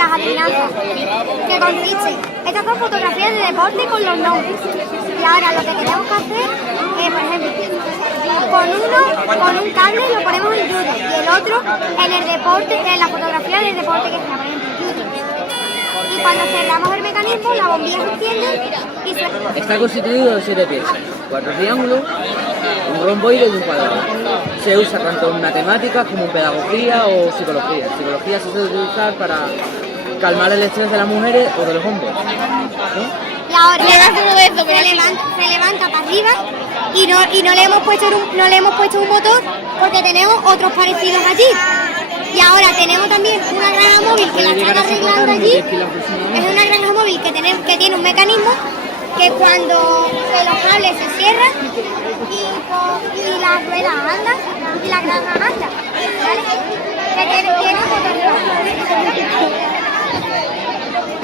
las adivinanzas, que consiste, estas son fotografías de deporte con los nombres. Y ahora lo que tenemos que hacer es, por ejemplo, con un cable lo ponemos en judo y el otro en el deporte, en la fotografía del deporte que sea, por ejemplo, judo. Y cuando cerramos el mecanismo, la bombilla se enciende y se... Está constituido de 7 piezas, 4 triángulos, un romboide y un cuadrado. Se usa tanto en matemáticas como en pedagogía o psicología. En psicología se suele utilizar para calmar el estrés de las mujeres o de los hombres, ¿no? Y ahora se levanta para arriba y no le hemos puesto un motor porque tenemos otros parecidos allí. Y ahora tenemos también una granja móvil que la están arreglando allí. Es una granja móvil que tiene un mecanismo que cuando los cables se cierran y las ruedas andan y la granja anda, ¿vale? Que tiene un motor.